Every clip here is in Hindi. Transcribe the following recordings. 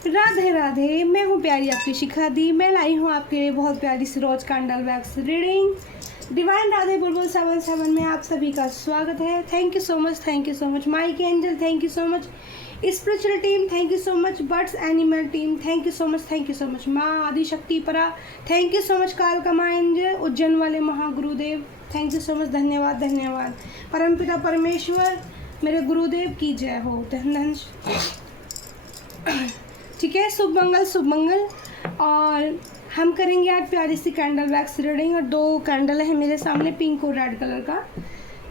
राधे राधे, मैं हूँ प्यारी आपकी शिखा दी। मैं लाई हूँ आपके लिए बहुत प्यारी सी rose candle wax reading. Divine Radhe Bulbul 77 में आप सभी का स्वागत है। Thank you so much, thank you so much Mike angel, thank you so much spiritual team, thank you so much birds animal team, thank you so much, thank you so much माँ आदिशक्ति परा, थैंक यू सो मच काल कमा एंजल, उज्जैन वाले महागुरुदेव, थैंक यू सो मच, धन्यवाद धन्यवाद। परमपिता परमेश्वर मेरे गुरुदेव की जय हो। धन ठीक है, शुभ मंगल शुभ मंगल। और हम करेंगे आज प्यारी सी कैंडल वैक्स रीडिंग। और दो कैंडल है मेरे सामने, पिंक और रेड कलर का।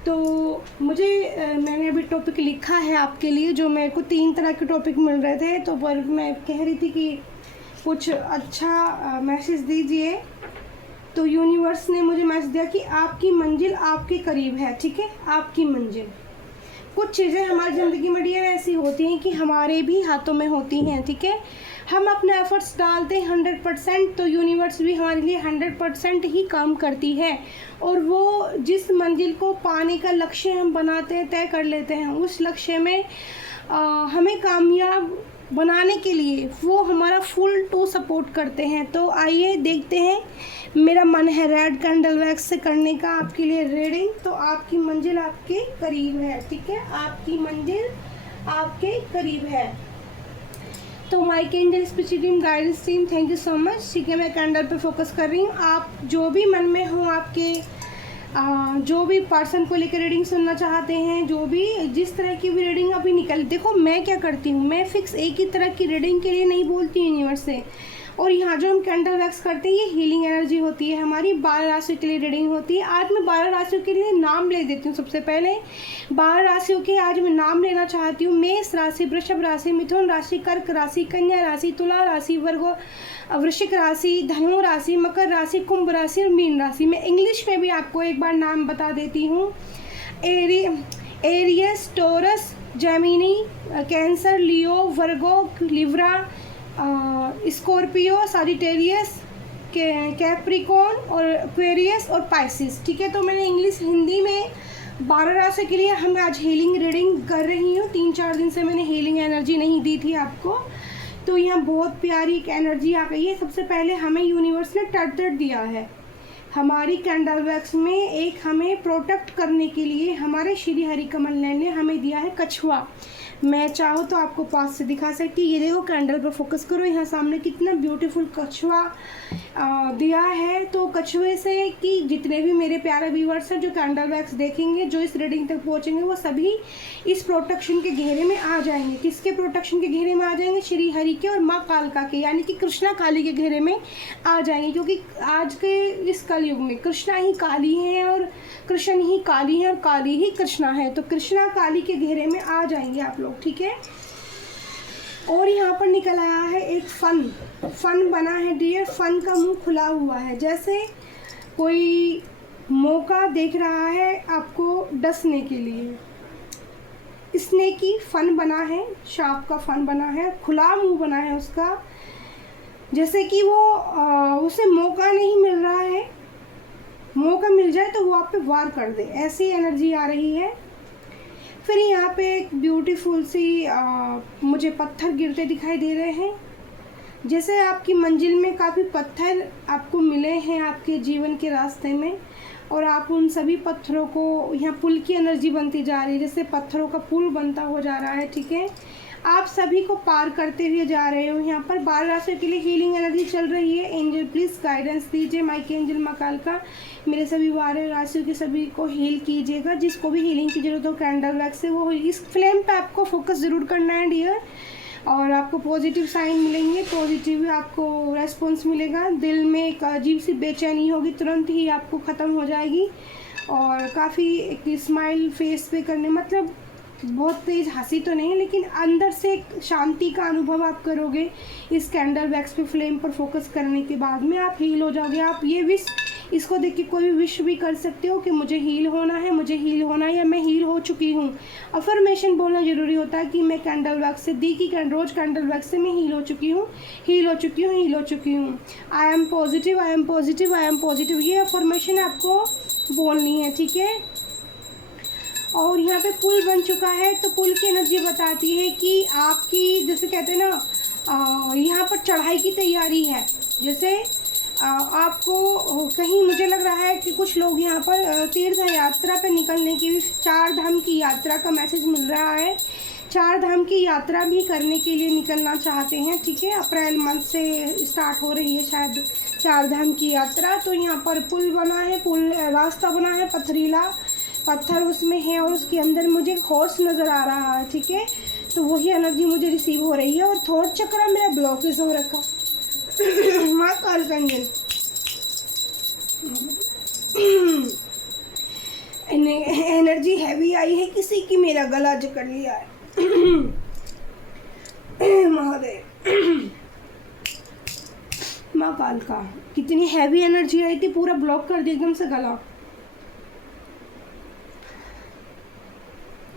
तो मैंने अभी टॉपिक लिखा है आपके लिए, जो मेरे को 3 तरह के टॉपिक मिल रहे थे, तो पर मैं कह रही थी कि कुछ अच्छा मैसेज दीजिए। तो यूनिवर्स ने मुझे मैसेज दिया कि आपकी मंजिल आपके करीब है। ठीक है, आपकी मंजिल। कुछ चीज़ें हमारी ज़िंदगी में डियर ऐसी होती हैं कि हमारे भी हाथों में होती हैं। ठीक है, हम अपने एफर्ट्स डालते हैं 100%, तो यूनिवर्स भी हमारे लिए 100% ही काम करती है। और वो जिस मंजिल को पाने का लक्ष्य हम बनाते हैं, तय कर लेते हैं, उस लक्ष्य में हमें कामयाब बनाने के लिए वो हमारा फुल टू सपोर्ट करते हैं। तो आइए देखते हैं। मेरा मन है रेड कैंडल वैक्स से करने का आपके लिए रीडिंग। तो आपकी मंजिल आपके करीब है। ठीक है, आपकी मंजिल आपके करीब है। तो Mike angel spiritual team, guidance team, thank you so much. ठीक है, मैं कैंडल पे फोकस कर रही हूँ। आप जो भी मन में हो, आपके जो भी पर्सन को लेकर रीडिंग सुनना चाहते हैं, जो भी जिस तरह की भी रीडिंग अभी निकल, देखो मैं क्या करती हूँ, मैं फिक्स एक ही तरह की रीडिंग के लिए नहीं बोलती यूनिवर्स से। और यहाँ जो हम कैंडल वैक्स करते हैं, ये हीलिंग एनर्जी होती है हमारी। 12 राशियों के लिए रीडिंग होती है। आज मैं 12 राशियों के लिए नाम ले देती हूँ। सबसे पहले 12 राशियों के आज मैं नाम लेना चाहती हूँ। मेष राशि, वृषभ राशि, मिथुन राशि, कर्क राशि, कन्या राशि, तुला राशि, वृश्चिक राशि, धनु राशि, मकर राशि, कुंभ राशि और मीन राशि। मैं इंग्लिश में भी आपको एक बार नाम बता देती हूँ। एरियस, टोरस, जेमिनी, कैंसर, लियो, वर्गो, लिब्रा, स्कॉर्पियो, साजिटेरियस, कैप्रिकॉर्न और एक्वेरियस और पाइसिस। ठीक है, तो मैंने इंग्लिश हिंदी में 12 राशि के लिए हम आज हीलिंग रीडिंग कर रही हूँ। 3-4 दिन से मैंने हीलिंग एनर्जी नहीं दी थी आपको, तो यहाँ बहुत प्यारी एक एनर्जी आ गई है। सबसे पहले हमें यूनिवर्स ने टर्टल दिया है हमारी कैंडल वैक्स में, एक हमें प्रोटेक्ट करने के लिए हमारे श्री हरि कमल ने हमें दिया है कछुआ। मैं चाहूँ तो आपको पास से दिखा सकती, ये देखो कैंडल पर फोकस करो, यहाँ सामने कितना ब्यूटीफुल कछुआ दिया है। तो कछुए से कि जितने भी मेरे प्यारे व्यूअर्स हैं जो कैंडल वैक्स देखेंगे, जो इस रीडिंग तक पहुँचेंगे, वो सभी इस प्रोटेक्शन के घेरे में आ जाएंगे। किसके प्रोटेक्शन के घेरे में आ जाएंगे? श्री हरि के और माँ कालका के, यानी कि कृष्णा काली के घेरे में आ जाएंगे। क्योंकि आज के इस कलयुग में कृष्णा ही काली है और कृष्ण ही काली है और काली ही कृष्णा है। तो कृष्णा काली के घेरे में आ जाएंगे आप लोग। ठीक है, और यहाँ पर निकल आया है एक फन बना है डियर। फन का मुंह खुला हुआ है, जैसे कोई मौका देख रहा है आपको डसने के लिए। स्नेकी फन बना है, सांप का फन बना है, खुला मुंह बना है उसका, जैसे कि वो उसे मौका नहीं मिल रहा है, मौका मिल जाए तो वो आप पे वार कर दे, ऐसी एनर्जी आ रही है। फिर यहाँ पे एक ब्यूटीफुल सी मुझे पत्थर गिरते दिखाई दे रहे हैं, जैसे आपकी मंजिल में काफ़ी पत्थर आपको मिले हैं आपके जीवन के रास्ते में, और आप उन सभी पत्थरों को, यहाँ पुल की एनर्जी बनती जा रही है, जैसे पत्थरों का पुल बनता हो जा रहा है। ठीक है, आप सभी को पार करते हुए जा रहे हो। यहाँ पर 12 राशियों के लिए हीलिंग एनर्जी चल रही है। एंजल प्लीज़ गाइडेंस दीजिए। माइक एंजल मकाल का मेरे सभी 12 राशियों के सभी को हील कीजिएगा। जिसको भी हीलिंग की जरूरत हो कैंडल वैक्स से, वो इस फ्लेम पे आपको फोकस ज़रूर करना है डियर, और आपको पॉजिटिव साइन मिलेंगे, पॉजिटिव आपको रेस्पॉन्स मिलेगा। दिल में एक अजीब सी बेचैनी होगी, तुरंत ही आपको ख़त्म हो जाएगी, और काफ़ी एक स्माइल फेस पे करने, मतलब बहुत तेज़ हंसी तो नहीं, लेकिन अंदर से एक शांति का अनुभव आप करोगे। इस कैंडल वैक्स पे फ्लेम पर फोकस करने के बाद में आप हील हो जाओगे। आप ये विश, इसको देख के कोई भी विश भी कर सकते हो कि मुझे हील होना है, मुझे हील होना है, या मैं हील हो चुकी हूँ। अफर्मेशन बोलना ज़रूरी होता है कि मैं कैंडल वैक्स से, दी की रोज कैंडल वैक्स से मैं हील हो चुकी हूँ, हील हो चुकी हूँ, हील हो चुकी हूँ। I am positive, I am positive, I am positive, ये अफर्मेशन आपको बोलनी है। ठीक है, और यहाँ पे पुल बन चुका है, तो पुल की एनर्जी बताती है कि आपकी, जैसे कहते हैं ना, यहाँ पर चढ़ाई की तैयारी है। जैसे आपको कहीं, मुझे लग रहा है कि कुछ लोग यहाँ पर तीर्थ यात्रा पे निकलने की भी, 4 धाम की यात्रा का मैसेज मिल रहा है। 4 धाम की यात्रा भी करने के लिए निकलना चाहते हैं, ठीक है। अप्रैल मंथ से स्टार्ट हो रही है शायद 4 धाम की यात्रा। तो यहाँ पर पुल बना है, रास्ता बना है, पथरीला पत्थर उसमें है, और उसके अंदर मुझे हॉर्स नज़र आ रहा है, ठीक है। तो वही एनर्जी मुझे रिसीव हो रही है। और थॉट चक्र मेरा ब्लॉकेज हो रखा। माँ काल कंजन एनर्जी हैवी आई है किसी की, मेरा गला जकड़ लिया है। महादेव, माँ काल का कितनी हैवी एनर्जी आई थी, पूरा ब्लॉक कर दिया एकदम से गला।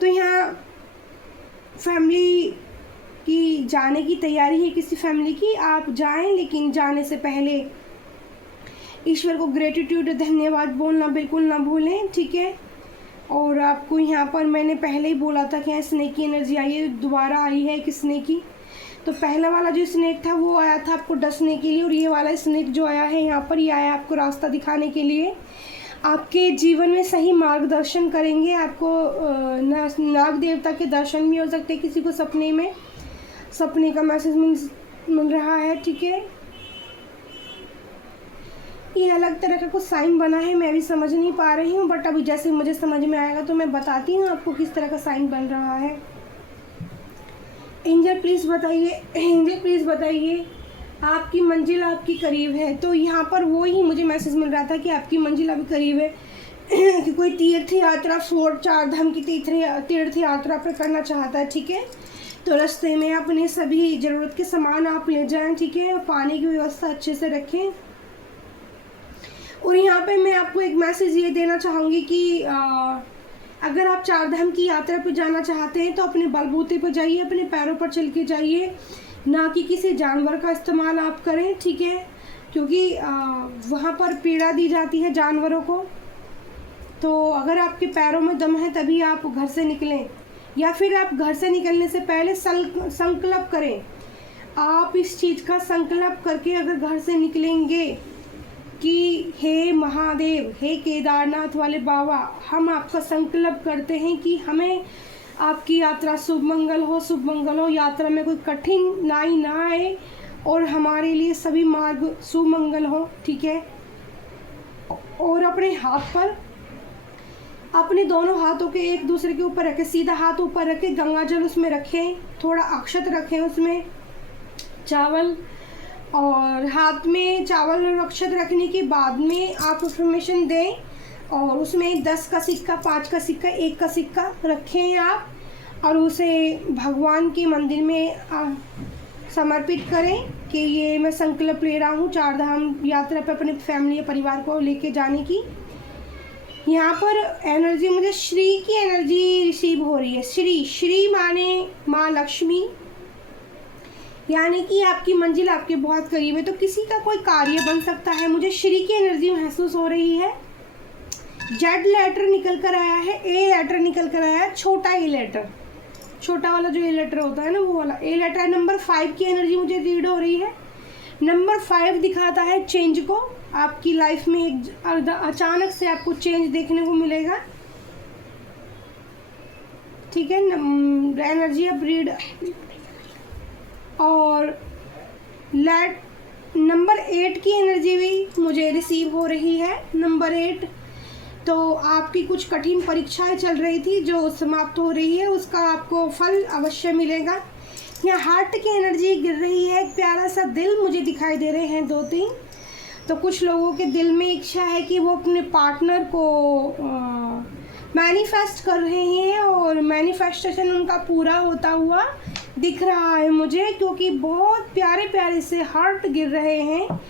तो यहाँ फैमिली की जाने की तैयारी है, किसी फैमिली की। आप जाएं, लेकिन जाने से पहले ईश्वर को ग्रेटिट्यूड, धन्यवाद बोलना बिल्कुल ना भूलें, ठीक है। और आपको यहाँ पर मैंने पहले ही बोला था कि यहाँ स्नेक की एनर्जी आई है, दोबारा आई है एक स्नेक की। तो पहला वाला जो स्नेक था वो आया था आपको डसने के लिए, और ये वाला स्नेक जो आया है यहाँ पर, ये आया आपको रास्ता दिखाने के लिए। आपके जीवन में सही मार्गदर्शन करेंगे। आपको नाग देवता के दर्शन भी हो सकते हैं किसी को सपने में, सपने का मैसेज मिल रहा है, ठीक है। ये अलग तरह का कुछ साइन बना है, मैं भी समझ नहीं पा रही हूँ, बट अभी जैसे मुझे समझ में आएगा तो मैं बताती हूँ आपको किस तरह का साइन बन रहा है। एंजल प्लीज़ बताइए, एंजल प्लीज़ बताइए, आपकी मंजिल आपकी करीब है। तो यहाँ पर वो ही मुझे मैसेज मिल रहा था कि आपकी मंजिल अभी करीब है। कि कोई तीर्थ यात्रा, 4 धाम की तीर्थ यात्रा पर करना चाहता है, ठीक है। तो रास्ते में अपने सभी ज़रूरत के सामान आप ले जाएं, ठीक है। और पानी की व्यवस्था अच्छे से रखें। और यहाँ पे मैं आपको एक मैसेज ये देना चाहूँगी कि अगर आप 4 धाम की यात्रा पर जाना चाहते हैं तो अपने बलबूते पर जाइए, अपने पैरों पर चल के जाइए, ना कि किसी जानवर का इस्तेमाल आप करें, ठीक है। क्योंकि वहाँ पर पीड़ा दी जाती है जानवरों को। तो अगर आपके पैरों में दम है तभी आप घर से निकलें, या फिर आप घर से निकलने से पहले संकल्प करें। आप इस चीज़ का संकल्प करके अगर घर से निकलेंगे कि हे महादेव, हे केदारनाथ वाले बाबा, हम आपका संकल्प करते हैं कि हमें आपकी यात्रा शुभ मंगल हो, शुभ मंगल हो, यात्रा में कोई कठिनाई ना आए और हमारे लिए सभी मार्ग शुभ मंगल हो, ठीक है। और अपने हाथ पर, अपने दोनों हाथों के एक दूसरे के ऊपर रखें, सीधा हाथ ऊपर रखें, गंगा जल उसमें रखें, थोड़ा अक्षत रखें उसमें, चावल, और हाथ में चावल और अक्षत रखने के बाद में आप इन्फॉर्मेशन दें। और उसमें 10 का सिक्का, 5 का सिक्का, 1 का सिक्का रखें आप, और उसे भगवान के मंदिर में समर्पित करें कि ये मैं संकल्प ले रहा हूँ 4 धाम यात्रा पर अपने फैमिली या परिवार को लेके जाने की। यहाँ पर एनर्जी, मुझे श्री की एनर्जी रिसीव हो रही है। श्री माने माँ लक्ष्मी, यानी कि आपकी मंजिल आपके बहुत करीब है। तो किसी का कोई कार्य बन सकता है। मुझे श्री की एनर्जी महसूस हो रही है। जेड लेटर निकल कर आया है, ए लेटर निकल कर आया है, छोटा ए लेटर, छोटा वाला जो ए लेटर होता है ना, वो वाला ए लेटर। नंबर 5 की एनर्जी मुझे रीड हो रही है। नंबर 5 दिखाता है चेंज को। आपकी लाइफ में एक अचानक से आपको चेंज देखने को मिलेगा, ठीक है। एनर्जी अब रीड। और नंबर 8 की एनर्जी भी मुझे रिसीव हो रही है। नंबर 8, तो आपकी कुछ कठिन परीक्षाएं चल रही थी जो समाप्त हो रही है, उसका आपको फल अवश्य मिलेगा। यहाँ हार्ट की एनर्जी गिर रही है। एक प्यारा सा दिल मुझे दिखाई दे रहे हैं 2-3। तो कुछ लोगों के दिल में इच्छा है कि वो अपने पार्टनर को मैनिफेस्ट कर रहे हैं, और मैनिफेस्टेशन उनका पूरा होता हुआ दिख रहा है मुझे, क्योंकि बहुत प्यारे प्यारे से हार्ट गिर रहे हैं।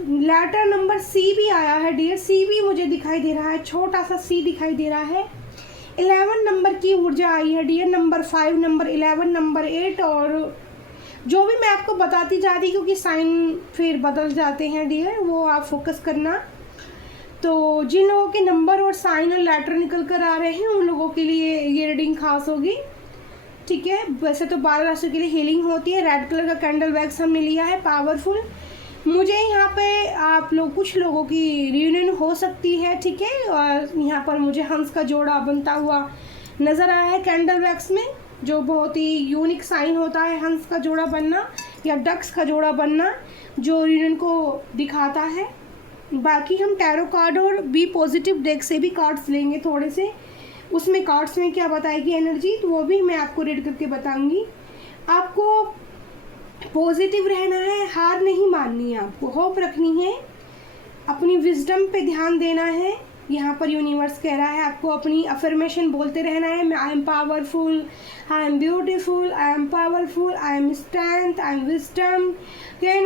लेटर नंबर सी भी आया है डियर, सी भी मुझे दिखाई दे रहा है, छोटा सा सी दिखाई दे रहा है। 11 नंबर की ऊर्जा आई है डियर, नंबर 5, नंबर 11, नंबर 8। और जो भी मैं आपको बताती जा रही, क्योंकि साइन फिर बदल जाते हैं डियर, वो आप फोकस करना। तो जिन लोगों के नंबर और साइन और लेटर निकल कर आ रहे हैं उन लोगों के लिए ये रीडिंग खास होगी। ठीक है। वैसे तो 12 राशियों के लिए हीलिंग होती है। रेड कलर का कैंडल वैक्स हमने लिया है, पावरफुल। मुझे यहाँ पे आप लोग कुछ लोगों की रियूनियन हो सकती है, ठीक है। और यहाँ पर मुझे हंस का जोड़ा बनता हुआ नज़र आया है कैंडल वैक्स में, जो बहुत ही यूनिक साइन होता है हंस का जोड़ा बनना या डक्स का जोड़ा बनना, जो रियूनियन को दिखाता है। बाकी हम टैरो कार्ड और बी पॉजिटिव डेक से भी कार्ड्स लेंगे थोड़े से, उसमें कार्ड्स में क्या बताएगी एनर्जी, तो वो भी मैं आपको रीड करके बताऊंगी। आपको पॉजिटिव रहना है, हार नहीं माननी है, आपको होप रखनी है, अपनी विजडम पे ध्यान देना है। यहाँ पर यूनिवर्स कह रहा है आपको अपनी अफर्मेशन बोलते रहना है। I am powerful, I am beautiful, I am powerful, I am strength, I am wisdom.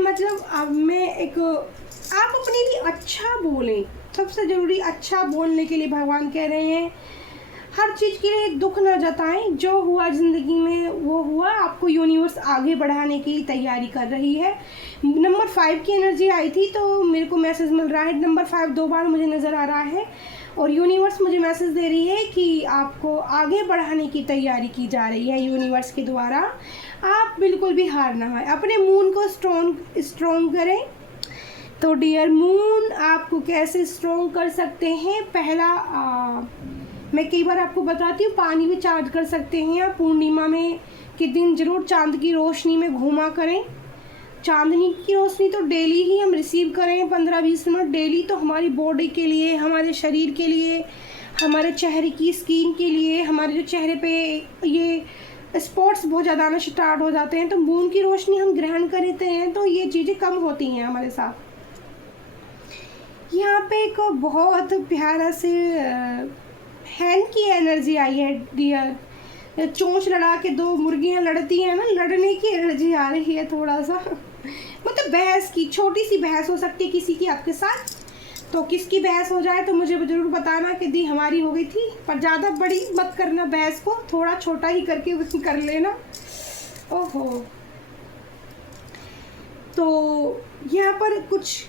मतलब अब मैं एक आप अपने लिए अच्छा बोलें, सबसे ज़रूरी अच्छा बोलने के लिए भगवान कह रहे हैं। हर चीज़ के लिए दुख न जताएं, जो हुआ ज़िंदगी में वो हुआ। आपको यूनिवर्स आगे बढ़ाने की तैयारी कर रही है। नंबर 5 की एनर्जी आई थी तो मेरे को मैसेज मिल रहा है, नंबर 5 2 बार मुझे नज़र आ रहा है और यूनिवर्स मुझे मैसेज दे रही है कि आपको आगे बढ़ाने की तैयारी की जा रही है यूनिवर्स के द्वारा। आप बिल्कुल भी हार ना हों, अपने मून को स्ट्रॉन्ग करें। तो डियर मून, आपको कैसे स्ट्रॉन्ग कर सकते हैं? पहला मैं कई बार आपको बताती हूँ, पानी में चार्ज कर सकते हैं आप। पूर्णिमा में के दिन ज़रूर चांद की रोशनी में घूमा करें। चांदनी की रोशनी तो डेली ही हम रिसीव करें, 15-20 मिनट डेली, तो हमारी बॉडी के लिए, हमारे शरीर के लिए, हमारे चेहरे की स्किन के लिए, हमारे जो चेहरे पे ये स्पॉट्स बहुत ज़्यादा आना स्टार्ट हो जाते हैं, तो मून की रोशनी हम ग्रहण करते हैं तो ये चीज़ें कम होती हैं हमारे साथ। यहाँ पे एक बहुत प्यारा से हैन की एनर्जी आई है डियर। चोंच लड़ा के 2 मुर्गियाँ लड़ती हैं ना, लड़ने की एनर्जी आ रही है थोड़ा सा। मतलब बहस की, छोटी सी बहस हो सकती है किसी की आपके साथ। तो किसकी बहस हो जाए तो मुझे ज़रूर बताना कि दी हमारी हो गई थी, पर ज़्यादा बड़ी मत करना बहस को, थोड़ा छोटा ही करके कर लेना। ओहो, तो यहाँ पर कुछ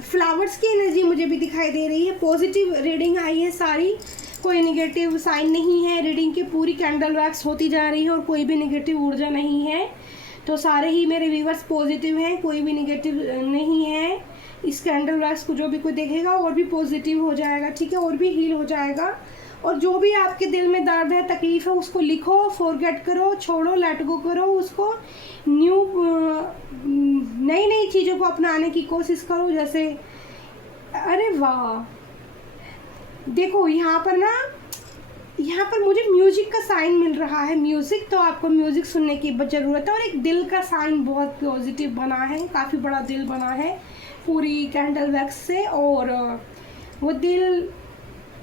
फ्लावर्स की एनर्जी मुझे भी दिखाई दे रही है। पॉजिटिव रीडिंग आई है सारी, कोई नेगेटिव साइन नहीं है। रीडिंग की पूरी कैंडल वैक्स होती जा रही है और कोई भी नेगेटिव ऊर्जा नहीं है। तो सारे ही मेरे व्यूवर्स पॉजिटिव हैं, कोई भी नेगेटिव नहीं है। इस कैंडल वैक्स को जो भी कोई देखेगा और भी पॉजिटिव हो जाएगा, ठीक है, और भी हील हो जाएगा। और जो भी आपके दिल में दर्द है, तकलीफ़ है, उसको लिखो, फॉरगेट करो, छोड़ो, लेट गो करो उसको। नई नई चीज़ों को अपनाने की कोशिश करो। जैसे अरे वाह, देखो यहाँ पर मुझे म्यूजिक का साइन मिल रहा है। म्यूज़िक, तो आपको म्यूज़िक सुनने की ज़रूरत है। और एक दिल का साइन बहुत पॉजिटिव बना है, काफ़ी बड़ा दिल बना है पूरी कैंडल वैक्स से। और वो दिल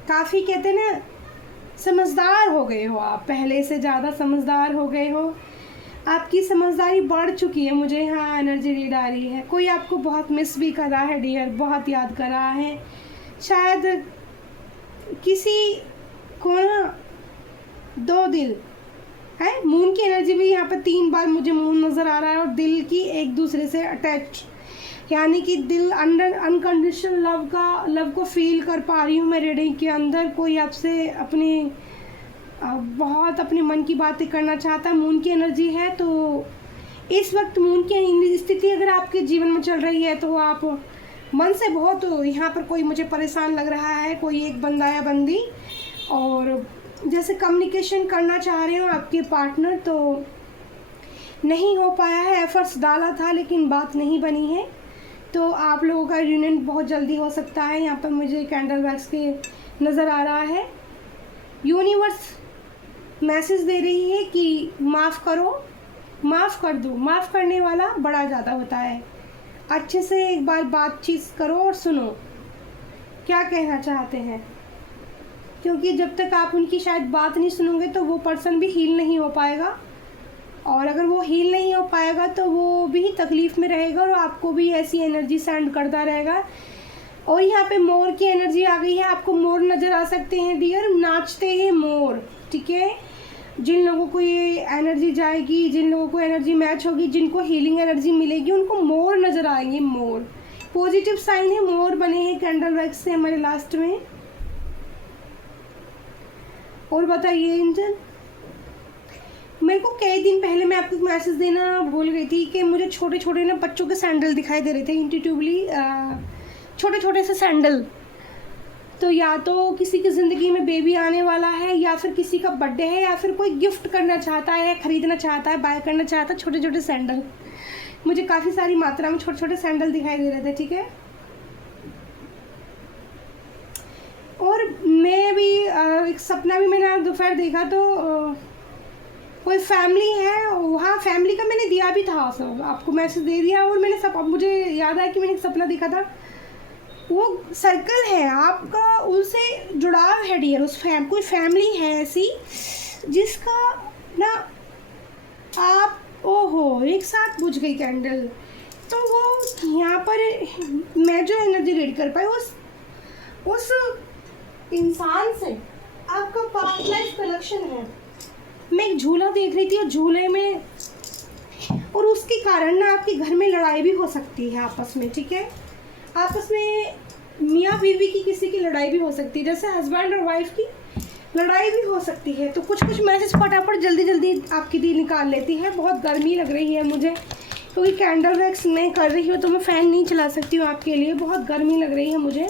काफ़ी, कहते हैं ना, समझदार हो गए हो आप, पहले से ज़्यादा समझदार हो गए हो। आपकी समझदारी बढ़ चुकी है, मुझे यहाँ एनर्जी रीड आ रही है। कोई आपको बहुत मिस भी कर रहा है डियर, बहुत याद कर रहा है। शायद किसी को ना 2 दिल है। मून की एनर्जी भी यहाँ पर 3 बार मुझे मून नज़र आ रहा है और दिल की एक दूसरे से अटैच, यानी कि दिल अंडर अनकंडीशनल लव को फील कर पा रही हूँ मैं रीडिंग के अंदर। कोई आपसे अपनी बहुत अपने मन की बातें करना चाहता है। मून की एनर्जी है, तो इस वक्त मून की स्थिति अगर आपके जीवन में चल रही है तो आप मन से बहुत, यहाँ पर कोई मुझे परेशान लग रहा है, कोई एक बंदा या बंदी, और जैसे कम्युनिकेशन करना चाह रहे हो आपके पार्टनर, तो नहीं हो पाया है। एफर्ट्स डाला था लेकिन बात नहीं बनी है। तो आप लोगों का यूनियन बहुत जल्दी हो सकता है। यहाँ पर मुझे कैंडल वैक्स के नज़र आ रहा है। यूनिवर्स मैसेज दे रही है कि माफ़ करो, माफ़ कर दो। माफ़ करने वाला बड़ा ज़्यादा होता है। अच्छे से एक बार बातचीत करो और सुनो क्या कहना चाहते हैं, क्योंकि जब तक आप उनकी शायद बात नहीं सुनोगे तो वो पर्सन भी हील नहीं हो पाएगा। और अगर वो हील नहीं हो पाएगा तो वो भी तकलीफ़ में रहेगा और आपको भी ऐसी एनर्जी सेंड करता रहेगा। और यहाँ पे मोर की एनर्जी आ गई है। आपको मोर नज़र आ सकते हैं डियर, नाचते हैं मोर, ठीक है। जिन लोगों को ये एनर्जी जाएगी, जिन लोगों को एनर्जी मैच होगी, जिनको हीलिंग एनर्जी मिलेगी, उनको मोर नज़र आएंगे। मोर पॉजिटिव साइन है, मोर बने हैं कैंडल वैक्स से हमारे लास्ट में। और बताइए एंजल, मेरे को कई दिन पहले मैं आपको मैसेज देना भूल गई थी कि मुझे छोटे छोटे ना बच्चों के सैंडल दिखाई दे रहे थे इंट्यूटिवली, छोटे छोटे से सैंडल। तो या तो किसी की ज़िंदगी में बेबी आने वाला है, या फिर किसी का बर्थडे है, या फिर कोई गिफ्ट करना चाहता है, ख़रीदना चाहता है, बाय करना चाहता है छोटे छोटे सैंडल। मुझे काफ़ी सारी मात्रा में छोटे छोटे सैंडल दिखाई दे रहे थे, ठीक है। और मैं भी एक सपना भी मैंने आज दोपहर देखा, तो कोई फैमिली है वहाँ, फैमिली का मैंने दिया भी था, सब आपको मैसेज दे दिया। और मैंने सब, अब मुझे याद आया कि मैंने एक सपना देखा था, वो सर्कल है आपका, उनसे जुड़ाव है डियर, उस कोई फैमिली है ऐसी जिसका ना आप, ओहो एक साथ बुझ गई कैंडल। तो वो यहाँ पर मैं जो एनर्जी रीड कर पाई उस इंसान से आपका पास्ट लाइफ कनेक्शन है। मैं एक झूला देख रही थी और झूले में, और उसके कारण ना आपके घर में लड़ाई भी हो सकती है आपस में, ठीक है। आपस में मियाँ बीवी की किसी की लड़ाई भी हो सकती है, जैसे हस्बैंड और वाइफ की लड़ाई भी हो सकती है। तो कुछ मैसेज फटाफट जल्दी जल्दी आपकी दी निकाल लेती है। बहुत गर्मी लग रही है मुझे, क्योंकि कैंडल वैक्स मैं कर रही हूँ तो मैं फ़ैन नहीं चला सकती हूँ आपके लिए, बहुत गर्मी लग रही है मुझे।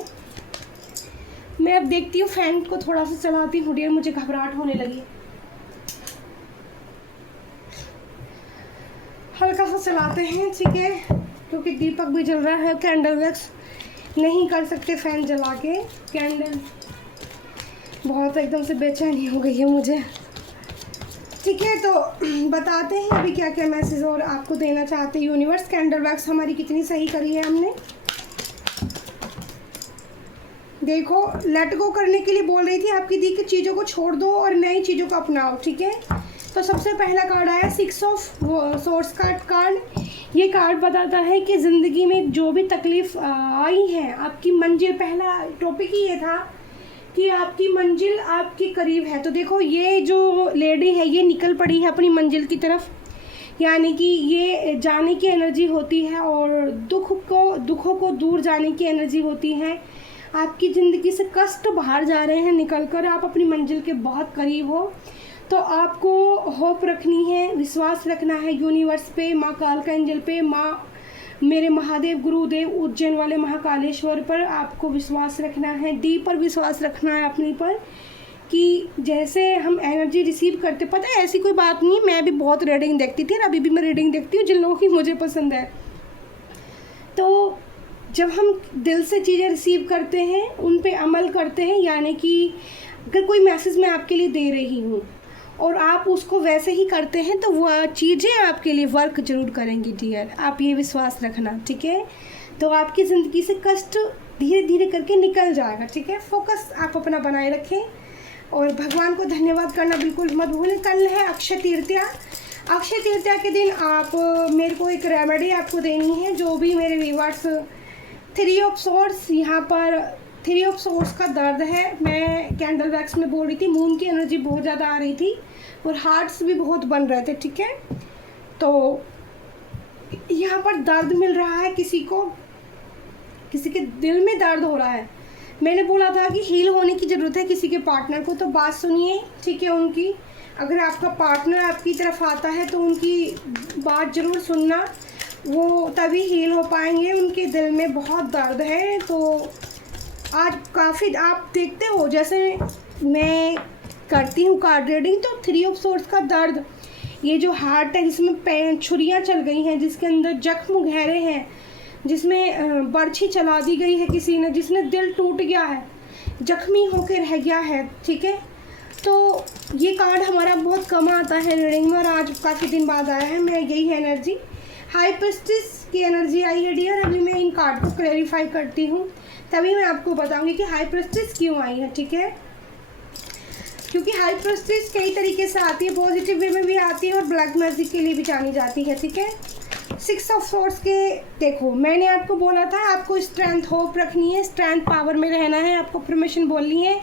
मैं अब देखती हूँ फ़ैन को थोड़ा सा चलाती हूँ डियर, मुझे घबराहट होने लगी। हल्का सा चलाते हैं, ठीक है, क्योंकि दीपक भी जल रहा है, कैंडल वैक्स नहीं कर सकते फ़ैन जला के। कैंडल बहुत एकदम से बेचैनी हो गई है मुझे, ठीक है। तो बताते हैं अभी क्या क्या मैसेज और आपको देना चाहते हैं यूनिवर्स। कैंडल वैक्स हमारी कितनी सही करी है हमने, देखो लेट गो करने के लिए बोल रही थी आपकी दी कि चीज़ों को छोड़ दो और नई चीज़ों को अपनाओ, ठीक है। तो सबसे पहला कार्ड आया 6 ऑफ सोर्स का कार्ड। ये कार्ड बताता है कि ज़िंदगी में जो भी तकलीफ़ आई है, आपकी मंजिल, पहला टॉपिक ही ये था कि आपकी मंजिल आपके करीब है। तो देखो ये जो लेडी है ये निकल पड़ी है अपनी मंजिल की तरफ, यानी कि ये जाने की एनर्जी होती है और दुखों को दूर जाने की एनर्जी होती है। आपकी ज़िंदगी से कष्ट बाहर जा रहे हैं निकल कर, आप अपनी मंजिल के बहुत करीब हो। तो आपको होप रखनी है, विश्वास रखना है यूनिवर्स पे, माँ कालका एंजल पे, माँ मेरे महादेव गुरुदेव उज्जैन वाले महाकालेश्वर पर आपको विश्वास रखना है, डी पर विश्वास रखना है अपनी पर, कि जैसे हम एनर्जी रिसीव करते, पता है ऐसी कोई बात नहीं, मैं भी बहुत रीडिंग देखती थी और अभी भी मैं रीडिंग देखती हूँ जिन लोगों की मुझे पसंद है। तो जब हम दिल से चीज़ें रिसीव करते हैं, उन पे अमल करते हैं, यानी कि अगर कोई मैसेज मैं आपके लिए दे रही हूँ और आप उसको वैसे ही करते हैं तो वह चीज़ें आपके लिए वर्क जरूर करेंगी डियर, आप ये विश्वास रखना, ठीक है। तो आपकी ज़िंदगी से कष्ट धीरे धीरे करके निकल जाएगा, ठीक है। फोकस आप अपना बनाए रखें और भगवान को धन्यवाद करना बिल्कुल मत भूलें। कल है अक्षय तृतीया। अक्षय तृतीया के दिन आप मेरे को एक रेमेडी आपको देनी है, जो भी मेरे व्यूअर्स 3 ऑफ सोर्स, यहाँ पर 3 ऑफ सोर्स का दर्द है। मैं कैंडल वैक्स में बोल रही थी, मून की एनर्जी बहुत ज़्यादा आ रही थी और हार्ट्स भी बहुत बन रहे थे, ठीक है। तो यहाँ पर दर्द मिल रहा है किसी को, किसी के दिल में दर्द हो रहा है। मैंने बोला था कि हील होने की ज़रूरत है किसी के पार्टनर को, तो बात सुनिए, ठीक है उनकी। अगर आपका पार्टनर आपकी तरफ आता है तो उनकी बात ज़रूर सुनना, वो तभी हील हो पाएंगे। उनके दिल में बहुत दर्द है। तो आज काफ़ी आप देखते हो, जैसे मैं करती हूँ कार्ड रीडिंग, तो 3 ऑफ सोर्स का दर्द, ये जो हार्ट है जिसमें छुरियाँ चल गई हैं, जिसके अंदर जख्म गहरे हैं, जिसमें बर्छी चला दी गई है किसी ने, जिसने दिल टूट गया है, जख्मी होकर रह गया है, ठीक है। तो ये कार्ड हमारा बहुत कम आता है रीडिंग में और आज काफ़ी दिन बाद आया है। मैं यही एनर्जी, हाई प्रीस्टेस की एनर्जी आई है डियर। अभी मैं इन कार्ड को क्लैरिफाई करती हूँ, तभी मैं आपको बताऊंगी कि हाई प्रीस्टेस क्यों आई है, ठीक है। क्योंकि हाई प्रीस्टेस कई तरीके से आती है, पॉजिटिव वे में भी आती है और ब्लैक मैजिक के लिए भी जानी जाती है, ठीक है। सिक्स ऑफ सोर्ड्स के देखो, मैंने आपको बोला था आपको स्ट्रेंथ होप रखनी है, स्ट्रेंथ पावर में रहना है, आपको परमिशन बोलनी है।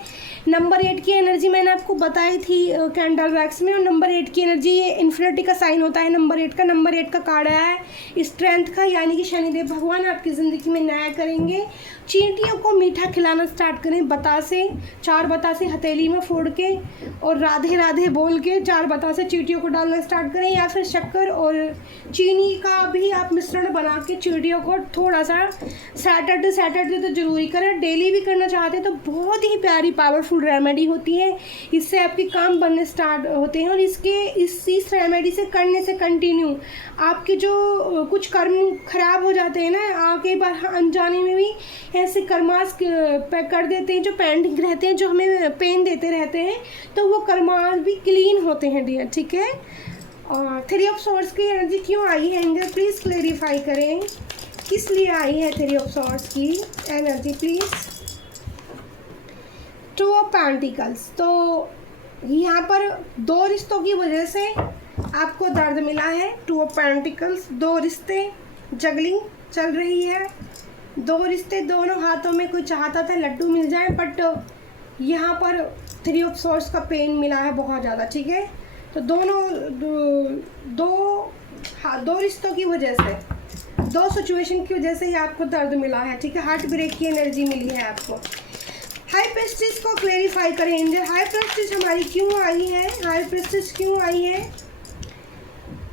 नंबर 8 की एनर्जी मैंने आपको बताई थी कैंडल वैक्स में, और नंबर 8 की एनर्जी ये इन्फिनिटी का साइन होता है। नंबर 8 का कार्ड आया है स्ट्रेंथ का, यानी कि शनिदेव भगवान आपकी ज़िंदगी में न्याय करेंगे। चींटियों को मीठा खिलाना स्टार्ट करें, बतासे 4 बतासे हथेली में फोड़ के और राधे राधे बोल के 4 बतासे चींटियों को डालना स्टार्ट करें, या फिर शक्कर और चीनी का भी आप मिश्रण बना के चींटियों को थोड़ा सा सैटरडे तो ज़रूरी करें। डेली भी करना चाहते हैं तो बहुत ही प्यारी पावरफुल रेमेडी होती है, इससे आपके काम बनने स्टार्ट होते हैं। और इस रेमेडी से करने से कंटिन्यू आपके जो कुछ कर्म खराब हो जाते हैं ना, आगे बार अनजाने में भी ऐसे कर्मास कर देते हैं जो पेंडिंग रहते हैं, जो हमें पेन देते रहते हैं, तो वो कर्मास भी क्लीन होते हैं डियर, ठीक है। और 3 ऑफ सॉर्ड्स की एनर्जी क्यों आई है एंजल, प्लीज़ क्लेरिफाई करें किस लिए आई है 3 ऑफ सॉर्ड्स की एनर्जी प्लीज़। 2 ऑफ पेंटिकल्स, तो यहाँ पर 2 रिश्तों की वजह से आपको दर्द मिला है। 2 ऑफ पेंटिकल्स, 2 रिश्ते जगलिंग चल रही है, 2 रिश्ते दोनों हाथों में, कोई चाहता था लड्डू मिल जाए, बट यहाँ पर 3 ऑफ सॉर्ड्स का पेन मिला है बहुत ज़्यादा, ठीक है। तो दो रिश्तों की वजह से, 2 सिचुएशन की वजह से ही आपको दर्द मिला है, ठीक है। हार्ट ब्रेक की एनर्जी मिली है आपको। हाई प्रेस्टिज को क्लेरिफाई करें एंजल, हाई प्रेस्टिज हमारी क्यों आई है, हाई प्रेस्टिज क्यों आई है।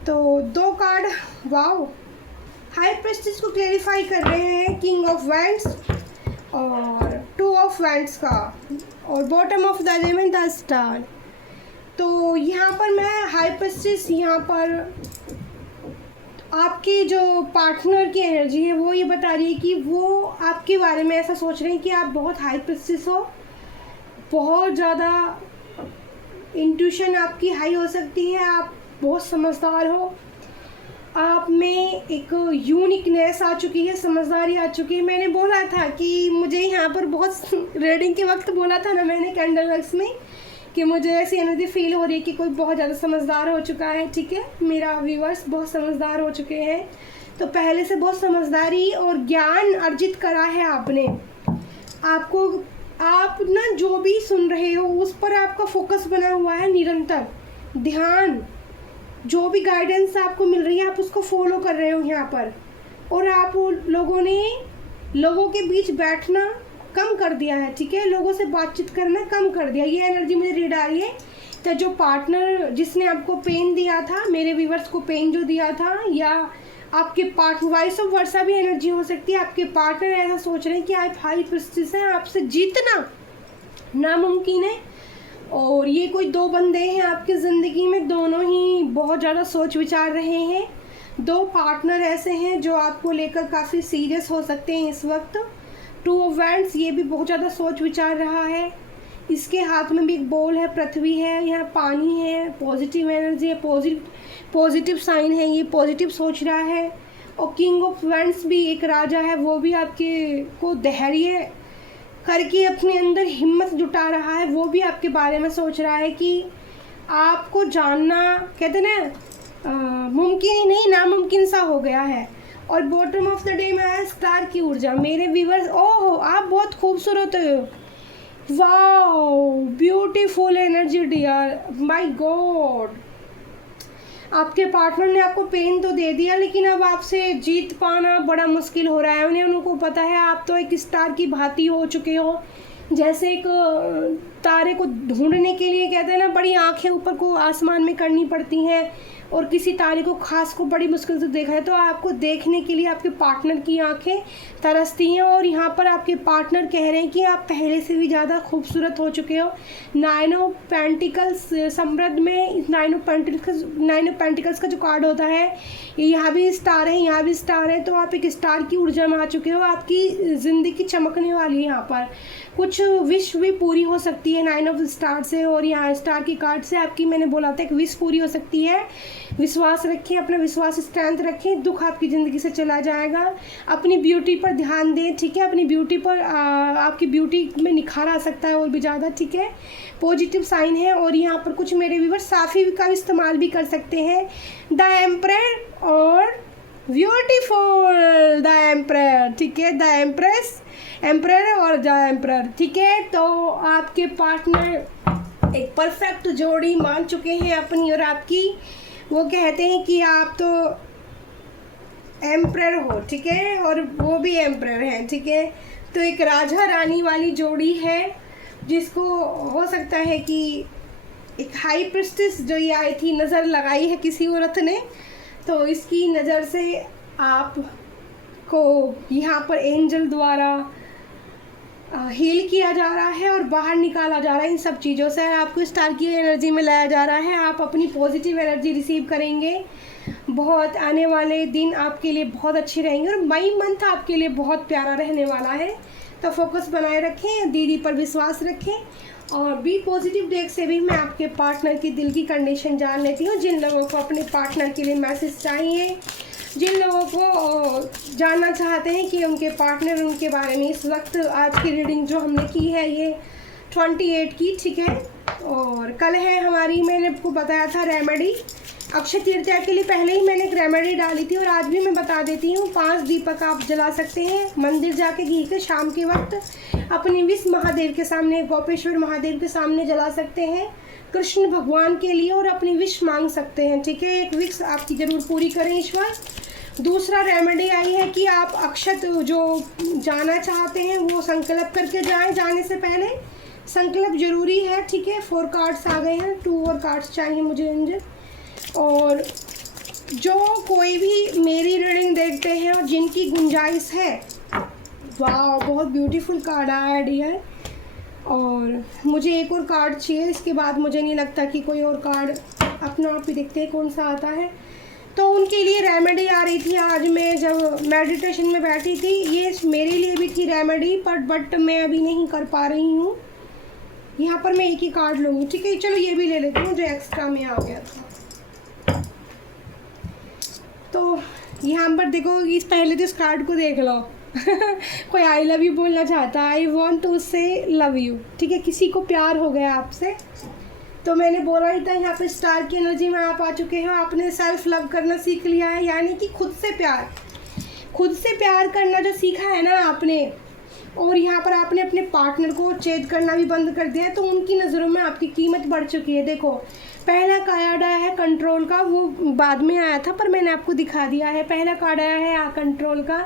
तो 2 कार्ड, वाओ, हाई प्रेस्टिज को क्लेरिफाई कर रहे हैं किंग ऑफ वैंड्स और 2 ऑफ वैंड्स का, और bottom of the gem the star. तो यहाँ पर मैं हाई प्रेस्टिज, यहाँ पर आपके जो पार्टनर की एनर्जी है वो ये बता रही है कि वो आपके बारे में ऐसा सोच रहे हैं कि आप बहुत हाई प्रेस्टिज हो, बहुत ज़्यादा इंट्यूशन आपकी हाई हो सकती है, आप बहुत समझदार हो, आप में एक यूनिकनेस आ चुकी है, समझदारी आ चुकी है। मैंने बोला था कि मुझे यहाँ पर बहुत रीडिंग के वक्त बोला था ना मैंने कैंडल वर्क्स में कि मुझे ऐसी एनर्जी फील हो रही है कि कोई बहुत ज़्यादा समझदार हो चुका है, ठीक है। मेरा व्यूअर्स बहुत समझदार हो चुके हैं, तो पहले से बहुत समझदारी और ज्ञान अर्जित करा है आपने। आपको आप ना जो भी सुन रहे हो उस पर आपका फोकस बना हुआ है, निरंतर ध्यान, जो भी गाइडेंस आपको मिल रही है आप उसको फॉलो कर रहे हो यहाँ पर। और आप लोगों ने लोगों के बीच बैठना कम कर दिया है, ठीक है, लोगों से बातचीत करना कम कर दिया। ये एनर्जी मुझे रीड आ रही है। तो जो पार्टनर जिसने आपको पेन दिया था, मेरे व्यूवर्स को पेन जो दिया था, या आपके पार्टनर, वाइस ऑफ वर्सा भी एनर्जी हो सकती है, आपके पार्टनर ऐसा सोच रहे हैं कि आप हाई प्रेस्टिज हैं, आपसे जीतना नामुमकिन है। और ये कोई 2 बंदे हैं आपकी ज़िंदगी में, दोनों ही बहुत ज़्यादा सोच विचार रहे हैं। 2 पार्टनर ऐसे हैं जो आपको लेकर काफ़ी सीरियस हो सकते हैं इस वक्त। 2 ऑफ वैंड्स, ये भी बहुत ज़्यादा सोच विचार रहा है, इसके हाथ में भी एक बॉल है, पृथ्वी है, यहाँ पानी है, पॉजिटिव एनर्जी है, पॉजिटिव साइन है, ये पॉजिटिव सोच रहा है। और किंग ऑफ वैंड्स भी एक राजा है, वो भी आपके को धैर्य करके अपने अंदर हिम्मत जुटा रहा है, वो भी आपके बारे में सोच रहा है कि आपको जानना, कहते ना मुमकिन ही नहीं नामुमकिन सा हो गया है। और बॉटम ऑफ द डे में आया स्टार की ऊर्जा। मेरे व्यूवर्स, ओहो आप बहुत खूबसूरत हो, wow beautiful energy dear, my god. आपके पार्टनर ने आपको पेन तो दे दिया, लेकिन अब आपसे जीत पाना बड़ा मुश्किल हो रहा है। उनको पता है आप तो एक स्टार की भांति हो चुके हो, जैसे एक तारे को ढूंढने के लिए कहते हैं ना, बड़ी आंखें ऊपर को आसमान में करनी पड़ती हैं, और किसी तारे को खास को बड़ी मुश्किल से देखा है, तो आपको देखने के लिए आपके पार्टनर की आंखें तरसती हैं। और यहाँ पर आपके पार्टनर कह रहे हैं कि आप पहले से भी ज़्यादा खूबसूरत हो चुके हो। 9 ऑफ पेंटिकल्स समृद्ध में 9 ऑफ पेंटिकल्स का जो कार्ड होता है, यहाँ भी स्टार है, यहाँ भी स्टार है, तो आप एक स्टार की ऊर्जा में आ चुके हो। आपकी ज़िंदगी चमकने वाली है, यहाँ पर कुछ विश भी पूरी हो सकती है 9 ऑफ स्टार से। और यहाँ स्टार की कार्ड से आपकी, मैंने बोला था, एक विश पूरी हो सकती है। विश्वास रखें, अपना विश्वास स्ट्रेंथ रखें, दुख आपकी ज़िंदगी से चला जाएगा। अपनी ब्यूटी पर ध्यान दें, ठीक है, अपनी ब्यूटी पर आपकी ब्यूटी में निखार आ सकता है और भी ज़्यादा, ठीक है, पॉजिटिव साइन है। और यहाँ पर कुछ मेरे व्यूअर्स साफ़ी का इस्तेमाल भी कर सकते हैं, द एम्परर और ब्यूटीफुल, द एम्प्रर, ठीक है, द एम्प्रेस, एम्प्रर और द एम्प्रर, ठीक है। तो आपके पार्टनर एक परफेक्ट जोड़ी मान चुके हैं अपनी और आपकी। वो कहते हैं कि आप तो एम्प्रर हो, ठीक है, और वो भी एम्प्रर हैं, ठीक है। तो एक राजा रानी वाली जोड़ी है, जिसको हो सकता है कि एक हाई प्रिस्टिस जो ये आई थी, नज़र लगाई है किसी औरत ने, तो इसकी नज़र से आपको यहाँ पर एंजल द्वारा हील किया जा रहा है और बाहर निकाला जा रहा है। इन सब चीज़ों से आपको स्टार की एनर्जी में लाया जा रहा है। आप अपनी पॉजिटिव एनर्जी रिसीव करेंगे। बहुत आने वाले दिन आपके लिए बहुत अच्छे रहेंगे और मई मंथ आपके लिए बहुत प्यारा रहने वाला है। तो फोकस बनाए रखें, दीदी पर विश्वास रखें और बी पॉजिटिव डेक से भी मैं आपके पार्टनर की दिल की कंडीशन जान लेती हूँ। जिन लोगों को अपने पार्टनर के लिए मैसेज चाहिए, जिन लोगों को जानना चाहते हैं कि उनके पार्टनर उनके बारे में, इस वक्त आज की रीडिंग जो हमने की है ये 28 की, ठीक है। और कल है हमारी, मैंने आपको बताया था रेमेडी, अक्षय तृतीया के लिए पहले ही मैंने एक रेमेडी डाली थी और आज भी मैं बता देती हूँ। 5 दीपक आप जला सकते हैं मंदिर जाके घी के, शाम के वक्त अपने विष महादेव के सामने, गोपेश्वर महादेव के सामने जला सकते हैं कृष्ण भगवान के लिए और अपनी विश मांग सकते हैं, ठीक है। एक विश आपकी ज़रूर पूरी करें ईश्वर। दूसरा रेमेडी आई है कि आप अक्षत जो जाना चाहते हैं वो संकल्प करके जाएं, जाने से पहले संकल्प जरूरी है, ठीक है। 4 कार्ड्स आ गए हैं, 2 और कार्ड्स चाहिए मुझे एंजल। और जो कोई भी मेरी रीडिंग देखते हैं और जिनकी गुंजाइश है, वाह बहुत ब्यूटीफुल कार्ड आया डियर। और मुझे एक और कार्ड चाहिए, इसके बाद मुझे नहीं लगता कि कोई और कार्ड, अपना आप ही देखते हैं कौन सा आता है। तो उनके लिए रेमेडी आ रही थी आज मैं जब मेडिटेशन में बैठी थी, ये मेरे लिए भी थी रेमेडी, बट मैं अभी नहीं कर पा रही हूँ। यहाँ पर मैं एक ही कार्ड लूँगी, ठीक है। चलो ये भी ले लेती हूँ जो एक्स्ट्रा में आ गया था। तो यहाँ पर देखो, इस पहले तो इस कार्ड को देख लो कोई आई लव यू बोलना चाहता है, आई वॉन्ट टू से लव यू, ठीक है। किसी को प्यार हो गया आपसे, तो मैंने बोला ही था यहाँ पे स्टार की एनर्जी में आप आ चुके हैं। आपने सेल्फ लव करना सीख लिया है, यानी कि खुद से प्यार करना जो सीखा है ना आपने, और यहाँ पर आपने अपने पार्टनर को चेंज करना भी बंद कर दिया है, तो उनकी नज़रों में आपकी कीमत बढ़ चुकी है। देखो पहला कार्ड आया है कंट्रोल का, वो बाद में आया था पर मैंने आपको दिखा दिया है। पहला कार्ड आया है कंट्रोल का,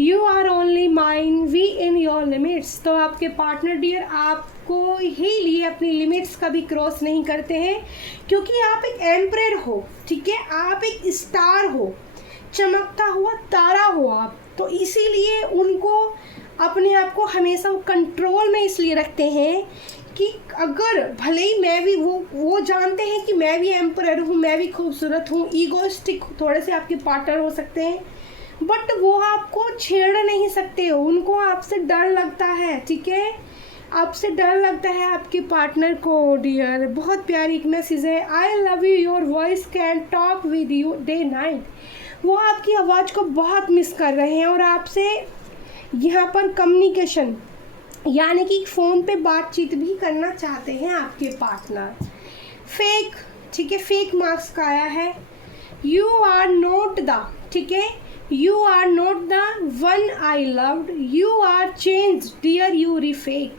you are only mine we in your limits. तो आपके पार्टनर डियर आपको ही लिए अपनी लिमिट्स कभी क्रॉस नहीं करते हैं, क्योंकि आप एक एम्परर हो, ठीक है। आप एक स्टार हो, चमकता हुआ तारा हो आप, तो इसीलिए उनको अपने आप को हमेशा कंट्रोल में इसलिए रखते हैं कि अगर भले ही मैं भी, वो जानते हैं कि मैं भी एम्परर हूँ, मैं भी खूबसूरत हूँ, ईगोइस्टिक थोड़े से आपके पार्टनर हो सकते हैं, बट वो आपको छेड़ नहीं सकते हो। उनको आपसे डर लगता है, ठीक है। आपसे डर लगता है आपके पार्टनर को डियर। बहुत प्यारी एक मैसेज है, आई love you, your voice can talk with you day night. वो आपकी आवाज़ को बहुत मिस कर रहे हैं और आपसे यहाँ पर कम्युनिकेशन यानी कि फ़ोन पे बातचीत भी करना चाहते हैं आपके पार्टनर। फेक, ठीक है, फेक मार्क्स का आया है, यू आर नॉट द, ठीक है, you are not the one I loved, you are change dear, you reflect.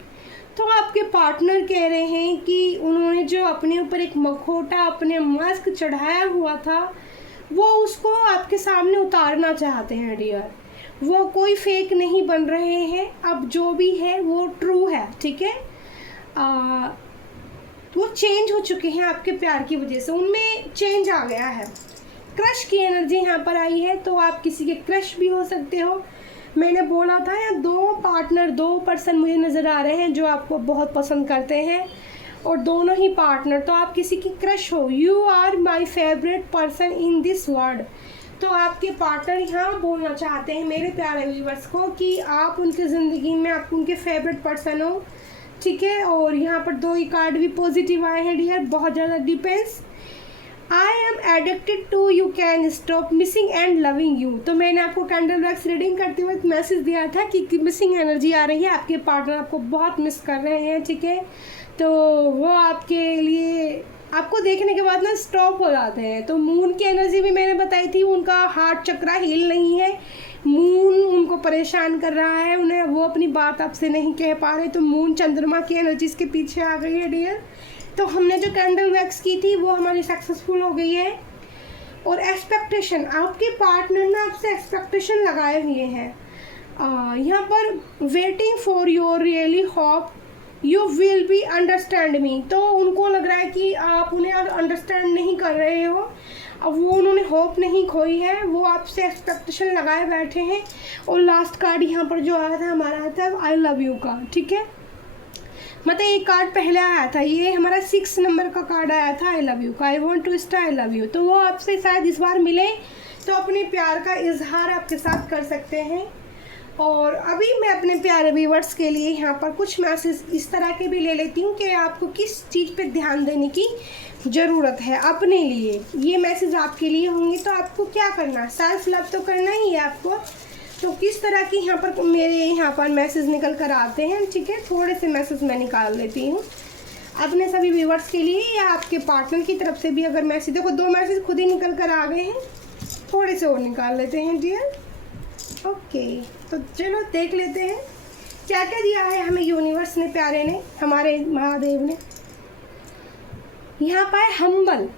तो आपके पार्टनर कह रहे हैं कि उन्होंने जो अपने ऊपर एक मखौटा, अपने मास्क चढ़ाया हुआ था, वो उसको आपके सामने उतारना चाहते हैं डियर। वो कोई फेक नहीं बन रहे हैं, अब जो भी है वो ट्रू है, ठीक है। वो चेंज हो चुके हैं आपके प्यार की वजह से, उनमें चेंज आ गया है। क्रश की एनर्जी यहाँ पर आई है, तो आप किसी के क्रश भी हो सकते हो। मैंने बोला था यहाँ 2 पर्सन मुझे नज़र आ रहे हैं जो आपको बहुत पसंद करते हैं, और दोनों ही पार्टनर, तो आप किसी की क्रश हो। You are my favourite person in this world. तो आपके पार्टनर यहाँ बोलना चाहते हैं मेरे प्यारे व्यूवर्स को कि आप उनकी ज़िंदगी में, आप उनके फेवरेट पर्सन हो, ठीक है। और यहाँ पर 2 ही कार्ड भी पॉजिटिव आए हैं डियर, बहुत ज़्यादा depends. I am addicted to, you can stop missing and loving you. तो मैंने आपको कैंडल वैक्स रीडिंग करते हुए एक मैसेज दिया था कि मिसिंग एनर्जी आ रही है, आपके पार्टनर आपको बहुत मिस कर रहे हैं, ठीक है। तो वो आपके लिए आपको देखने के बाद ना स्टॉप हो जाते हैं। तो मून की एनर्जी भी मैंने बताई थी, उनका हार्ट चक्रा हील नहीं है, मून उनको परेशान कर रहा है, उन्हें वो अपनी बात आपसे नहीं कह पा रहे, तो मून चंद्रमा की एनर्जीज के पीछे आ गई है डियर। तो हमने जो कैंडल वैक्स की थी वो हमारी सक्सेसफुल हो गई है। और एक्सपेक्टेशन, आपके पार्टनर ने आपसे एक्सपेक्टेशन लगाए हुए हैं, यहाँ पर waiting for your really hope you will be understand me. तो उनको लग रहा है कि आप उन्हें अंडरस्टैंड नहीं कर रहे हो, अब वो उन्होंने होप नहीं खोई है, वो आपसे एक्सपेक्टेशन लगाए बैठे हैं। और लास्ट कार्ड यहाँ पर जो आया था हमारा आया था आई लव यू का, ठीक है, मतलब एक कार्ड पहले आया था, ये हमारा 6 नंबर का कार्ड आया था आई लव यू का, I want to stay I love you. तो वो आपसे शायद इस बार मिले तो अपने प्यार का इजहार आपके साथ कर सकते हैं। और अभी मैं अपने प्यारे व्यूअर्स के लिए यहाँ पर कुछ मैसेज इस तरह के भी ले लेती हूँ कि आपको किस चीज़ पे ध्यान देने की ज़रूरत है अपने लिए। ये मैसेज आपके लिए होंगे, तो आपको क्या करना है, सेल्फ लव तो करना ही है आपको। तो किस तरह की यहाँ पर मेरे यहाँ पर मैसेज निकल कर आते हैं, ठीक है, थोड़े से मैसेज मैं निकाल लेती हूँ अपने सभी व्यूअर्स के लिए या आपके पार्टनर की तरफ से भी। अगर मैसेज, देखो 2 मैसेज खुद ही निकल कर आ गए हैं, थोड़े से और निकाल लेते हैं डियर। ओके, तो चलो देख लेते हैं क्या क्या दिया है हमें यूनिवर्स ने, प्यारे ने, हमारे महादेव ने। यहाँ पर हम्बल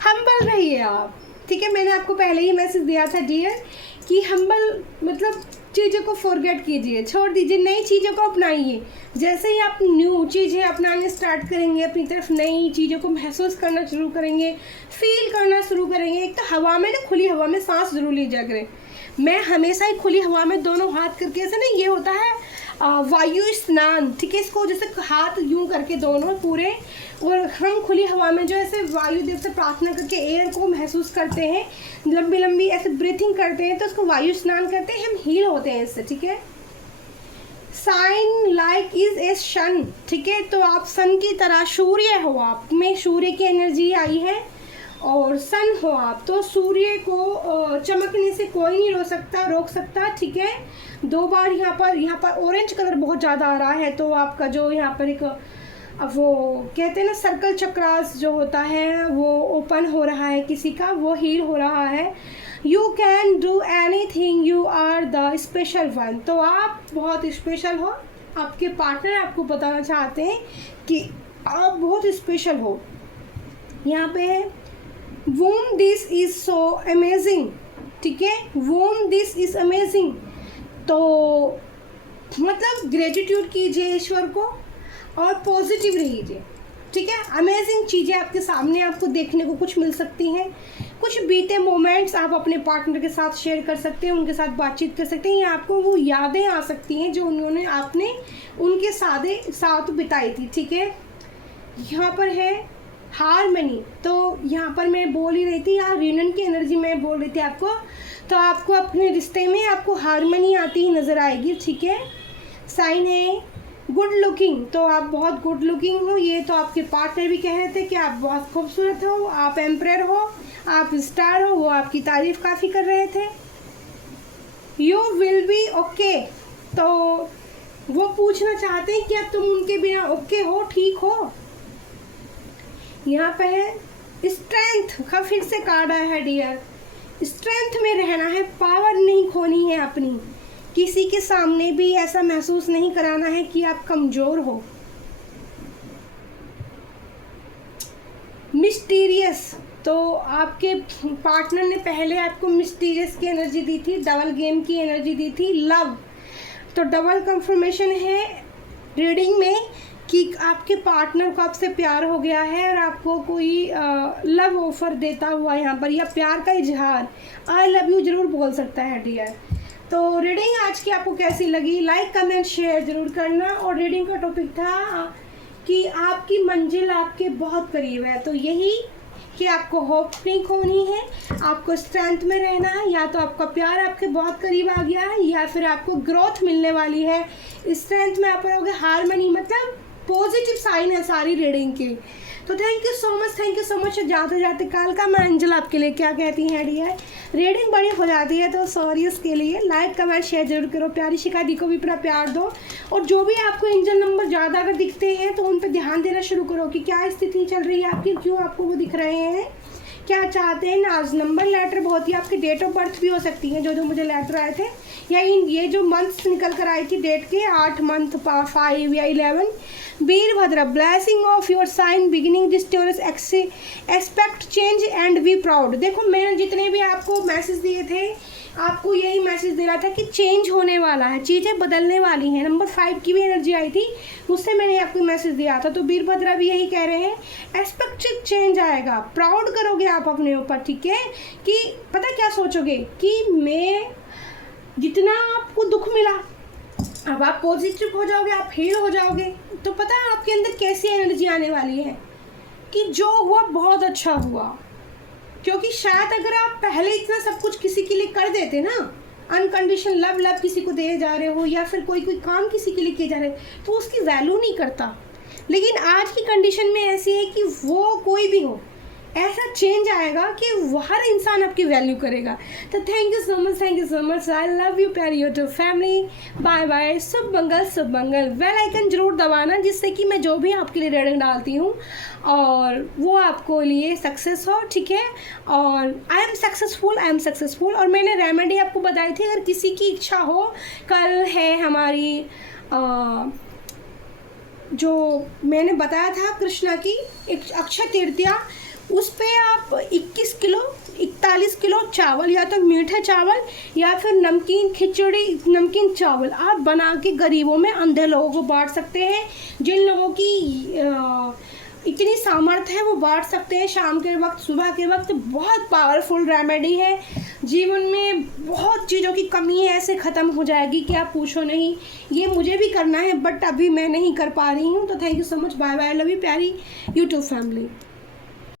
हम्बल रहिए आप, ठीक है। मैंने आपको पहले ही मैसेज दिया था डियर कि हम्बल मतलब चीज़ों को फॉरगेट कीजिए, छोड़ दीजिए, नई चीज़ों को अपनाइए। जैसे ही आप न्यू चीज़ें अपनाने स्टार्ट करेंगे, अपनी तरफ नई चीज़ों को महसूस करना शुरू करेंगे, फील करना शुरू करेंगे। एक तो हवा में ना, खुली हवा में सांस जरूर लीजिए करें। मैं हमेशा ही खुली हवा में दोनों हाथ करके, ऐसे ना ये होता है वायु स्नान, ठीक है, इसको जैसे हाथ यूं करके दोनों पूरे, और हम खुली हवा में जो ऐसे वायु देव से प्रार्थना करके एयर को महसूस करते हैं, लंबी लंबी ऐसे ब्रीथिंग करते हैं, तो उसको वायु स्नान करते हैं, हम हील होते हैं इससे, ठीक है। साइन लाइक इज ए सन, ठीक है, तो आप सन की तरह, सूर्य हो, आप में सूर्य की एनर्जी आई है और सन हो आप, तो सूर्य को चमकने से कोई नहीं रोक सकता, ठीक है। 2 बार यहाँ पर ऑरेंज कलर बहुत ज़्यादा आ रहा है, तो आपका जो यहाँ पर एक वो कहते हैं ना सर्कल चक्रास जो होता है वो ओपन हो रहा है किसी का, वो हील हो रहा है। You can do anything, you are the special one, तो आप बहुत स्पेशल हो। आपके पार्टनर आपको बताना चाहते हैं कि आप बहुत स्पेशल हो। यहाँ पे है वोम दिस इज सो अमेजिंग, ठीक है, वोम दिस इज अमेजिंग, तो मतलब ग्रेटिट्यूड कीजिए ईश्वर को और पॉजिटिव रहिए, ठीक है। अमेजिंग चीज़ें आपके सामने आपको देखने को कुछ मिल सकती हैं, कुछ बीते मोमेंट्स आप अपने पार्टनर के साथ शेयर कर सकते हैं, उनके साथ बातचीत कर सकते हैं, या आपको वो यादें आ सकती हैं जो आपने उनके साथ बिताई थी, ठीक है। यहाँ पर है हारमनी, तो यहाँ पर मैं बोल ही रही थी, यहाँ रीनन की एनर्जी में बोल रही थी आपको, तो आपको अपने रिश्ते में आपको हारमनी आती ही नज़र आएगी, ठीक है। साइन है गुड लुकिंग, तो आप बहुत गुड लुकिंग हो, ये तो आपके पार्टनर भी कह रहे थे कि आप बहुत खूबसूरत हो, आप एम्परर हो, आप स्टार हो, वो आपकी तारीफ काफ़ी कर रहे थे। यू विल बी ओके, तो वो पूछना चाहते हैं कि अब तुम उनके बिना ओके हो, ठीक हो। यहाँ पे है स्ट्रेंथ का फिर से कार्ड आया है डियर, स्ट्रेंथ में रहना है, पावर नहीं खोनी है अपनी, किसी के सामने भी ऐसा महसूस नहीं कराना है कि आप कमज़ोर हो। मिस्टीरियस, तो आपके पार्टनर ने पहले आपको मिस्टीरियस की एनर्जी दी थी, डबल गेम की एनर्जी दी थी। लव, तो डबल कंफर्मेशन है रीडिंग में कि आपके पार्टनर को आपसे प्यार हो गया है और आपको कोई लव ऑफर देता हुआ यहाँ पर, या प्यार का इजहार, आई लव यू ज़रूर बोल सकता है डियर। तो रीडिंग आज की आपको कैसी लगी, लाइक कमेंट शेयर ज़रूर करना। और रीडिंग का टॉपिक था कि आपकी मंजिल आपके बहुत करीब है, तो यही कि आपको होप नहीं खोनी है, आपको स्ट्रेंथ में रहना है, या तो आपका प्यार आपके बहुत करीब आ गया है या फिर आपको ग्रोथ मिलने वाली है। स्ट्रेंथ में आप रहोगे, हारमनी मतलब पॉजिटिव साइन है सारी रीडिंग की। तो थैंक यू सो मच। जाते जाते काल का मैं अंजल आपके लिए क्या कहती हैं डियर, रीडिंग बड़ी हो जाती है तो सॉरी उसके लिए। लाइक कमेंट शेयर जरूर करो, प्यारी शिकायती को भी पूरा प्यार दो। और जो भी आपको एंजल नंबर ज़्यादा अगर दिखते हैं तो उन पर ध्यान देना शुरू करो कि क्या स्थिति चल रही है आपकी, क्यों आपको वो दिख रहे हैं, क्या चाहते हैं। नाज नंबर लेटर बहुत ही आपकी डेट ऑफ बर्थ भी हो सकती है, जो मुझे लेटर आए थे, या ये जो मंथ्स निकल कर आई थी डेट के 8 मंथ 5 या 11। Veerabhadra blessing of your sign beginning this Taurus expect change and be proud. देखो मैंने जितने भी आपको मैसेज दिए थे आपको यही मैसेज दे रहा था कि चेंज होने वाला है, चीज़ें बदलने वाली हैं। नंबर 5 की भी एनर्जी आई थी, उससे मैंने आपको मैसेज दिया था। तो वीरभद्रा भी यही कह रहे हैं, एक्सपेक्टेड चेंज आएगा, प्राउड करोगे आप अपने ऊपर, ठीक है। कि पता क्या सोचोगे कि मैं जितना आपको दुख मिला अब आप पॉजिटिव हो जाओगे, आप हील हो जाओगे। तो पता है आपके अंदर कैसी एनर्जी आने वाली है कि जो हुआ बहुत अच्छा हुआ। क्योंकि शायद अगर आप पहले इतना सब कुछ किसी के लिए कर देते ना, अनकंडीशनल लव किसी को दे जा रहे हो या फिर कोई काम किसी के लिए किए जा रहे तो उसकी वैल्यू नहीं करता। लेकिन आज की कंडीशन में ऐसी है कि वो कोई भी हो, ऐसा चेंज आएगा कि हर इंसान आपकी वैल्यू करेगा। तो thank you so much. I love you प्यारी यूट्यूब फैमिली। Bye bye. शुभ मंगल। बेल आइकन जरूर दबाना जिससे कि मैं जो भी आपके लिए रीडिंग डालती हूँ और वो आपको लिए सक्सेस हो, ठीक है। और आई एम सक्सेसफुल। और मैंने रेमेडी आपको बताई थी, अगर किसी की इच्छा हो, कल है हमारी जो मैंने बताया था कृष्णा की एक अक्षय तृतीया, उस पे आप 41 किलो चावल, या तो मीठे चावल या फिर नमकीन खिचड़ी, नमकीन चावल आप बना के गरीबों में, अंधे लोगों को बांट सकते हैं। जिन लोगों की इतनी सामर्थ्य है वो बांट सकते हैं। शाम के वक्त, सुबह के वक्त बहुत पावरफुल रेमेडी है। जीवन में बहुत चीज़ों की कमी है, ऐसे ख़त्म हो जाएगी कि आप पूछो नहीं। ये मुझे भी करना है बट अभी मैं नहीं कर पा रही हूँ। तो thank you so much. Bye bye. Love you प्यारी यूट्यूब फैमिली।